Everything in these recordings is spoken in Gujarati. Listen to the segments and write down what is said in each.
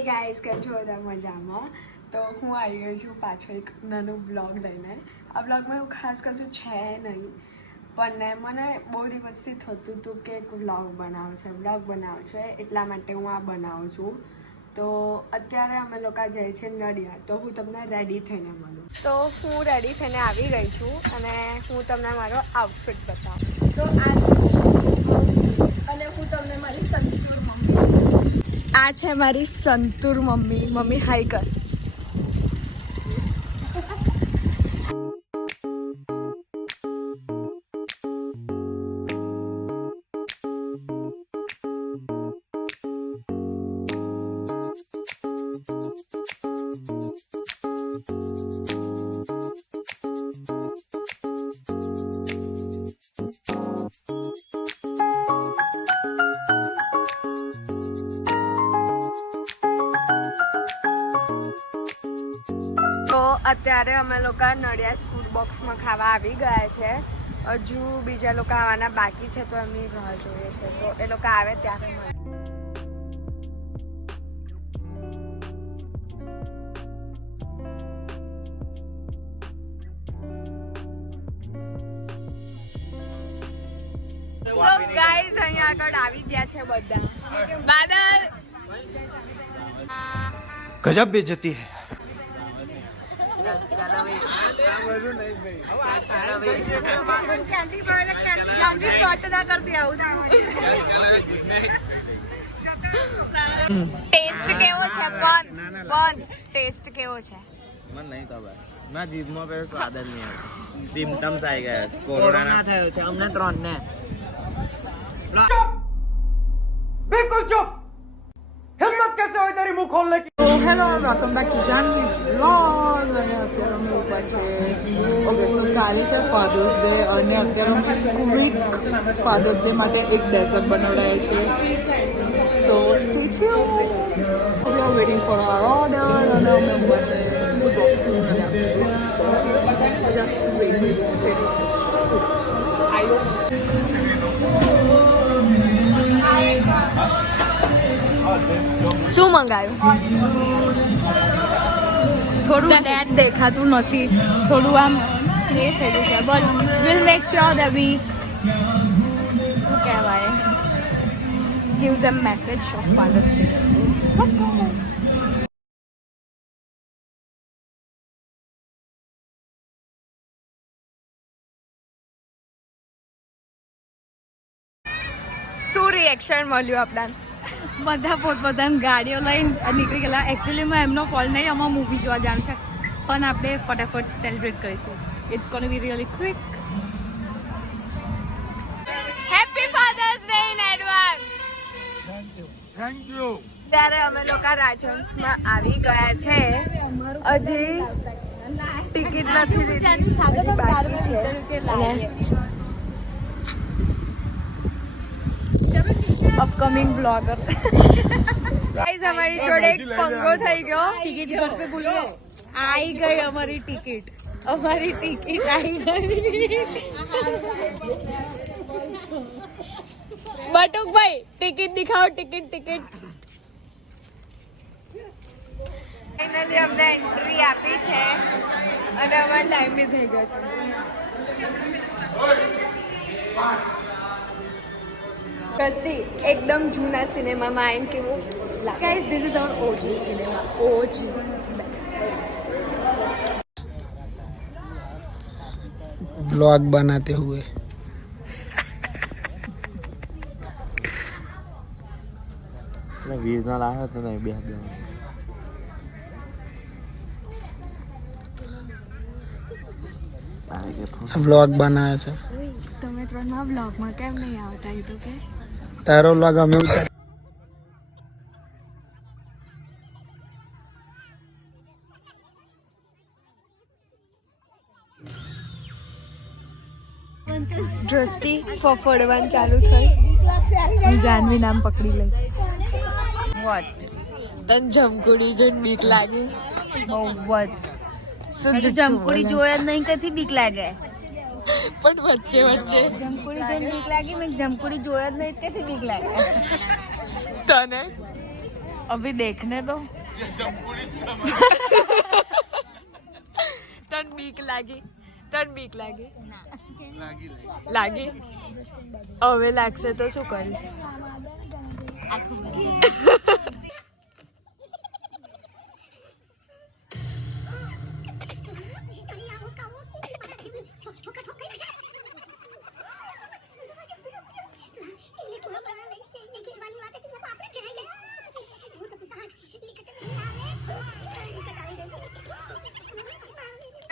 હે ગાઈસ, કેમ છો બધા? મજામાં? તો હું આવી ગઈ છું પાછો એક નાનો બ્લોગ લઈને. આ બ્લોગમાં એવું ખાસ કશું છે નહીં, પણ મને બહુ દિવસથી થતું હતું કે એક બ્લોગ બનાવો છે એટલા માટે હું આ બનાવું છું. તો અત્યારે અમે લોકો જઈએ છીએ નડિયાદ, તો હું તમને રેડી થઈને મળું. તો હું રેડી થઈને આવી ગઈ છું અને હું તમને મારો આઉટફિટ બતાવું. તો અને હું તમને મારી સંતૂર મમ્મી, આ છે મારી સંતૂર મમ્મી. મમ્મી હાઈ કર. અત્યારે અમે લોકો નડિયાદ ફૂડ બોક્સમાં ખાવા આવી ગયા છે. હજુ બીજા લોકો આવવાના બાકી છે, તો એમની રાહ જોઈએ છે. તો એ લોકો આવે ત્યારે મળે. તો ગાઈઝ અહીંયા આગળ આવી ગયા છે બધા. બાદલ गजब बेइज्जती है. ટેસ્ટ કેવો છે? બંધ ટેસ્ટ કેવો છે? મને નહીં ખબર. ના જીભમાં પેલો સ્વાદ જ નહીં આવતો. સિમ્પટમ્સ આવી ગયા. કોરોના થયો છે અમને 3 ને. बिल्कुल चुप. हिम्मत कैसे हुई तेरी मुंह खोलने की? So hello, welcome back to Janvi's vlog. અને અત્યારે અમે ઉપર છે. ઓકે, સો કાલે છે ફાધર્સ ડે અને અત્યારે અમે ક્વિક ફાધર્સ ડે માટે એક ડેઝર્ટ બનાવડાય છે. સો stay tuned. We are waiting for our order અને અમે ઉપર છે food box. Just wait. Stay શું મંગાયું? થોડું નેટ દેખાતું નથી, થોડું આમ એ થઈ ગયું છે, but will make sure that we શું કહેવાય give them message of father's day. Let's go. શું રિએક્શન મળ્યું આપણા? બધા પોતપોતાની ગાડીઓ લઈને નીકળી ગયેલા. એકચ્યુઅલીમાં એમનો ફોલ નહીં, આમાં મૂવી જોવા જવાનું છે, પણ આપણે ફટાફટ સેલિબ્રેટ કરીશું. It's gonna be really quick. Happy father's day in advance. Thank you. ત્યારે અમે લોકો રાજહંસમાં આવી ગયા છે. હજી ટિકિટ નથી લીધી, હજી બાકી છે. અપકમિંગ બ્લોગર ગાઈઝ, અમારી જોડે એક પંગો થઈ ગયો. ટિકિટ ઘર પે ભૂલો. આવી ગઈ અમારી ટિકિટ. આવી ગઈ. બટુકભાઈ ટિકિટ દિખાઓ. ટિકિટ ફાઇનલી અમને એન્ટ્રી આપી છે અને અમારો ટાઈમ બી થઈ ગયો છે. બસથી એકદમ જૂના સિનેમામાં આવીને કેવું લાગે. Guys, this is our OG cinema. OG best. Vlog बनाते हुए વીર ના લાવ્યો તો નહીં બે ब्लॉग बनाया છે. તમે 3 બ્લોગમાં કેમ નહીં આવતા? એ તો કે તારો વ્લોગ અમે દ્રષ્ટિ ફફડવાનું ચાલુ થઈ. હું જાનવી નામ પકડી લઈશ. તને જમકુડી જોઈને બીક લાગી? બહુ જ. શું જમકુડી જોયા જ નહીં, કથી બીક લાગે? પણ વચ્ચે જમકુડી જોઈને બીક લાગી? મેં જમકુડી જોયા જ નહીં, કથી બીક લાગે? તને अभी देखने दो. તન બીક લાગી લાગી હવે લાગશે તો શું કરીશ?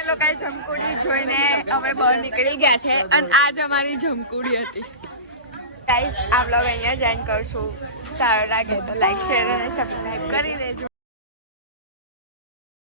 લોકોએ જમકુડી જોઈને હવે બહાર નીકળી ગયા છે અને આજ અમારી જમકુડી હતી. ગાઈઝ આ બ્લોગ અહીંયા જ એન્ડ કરશું. સારો લાગે તો લાઈક શેર અને સબસ્ક્રાઈબ કરી દેજો.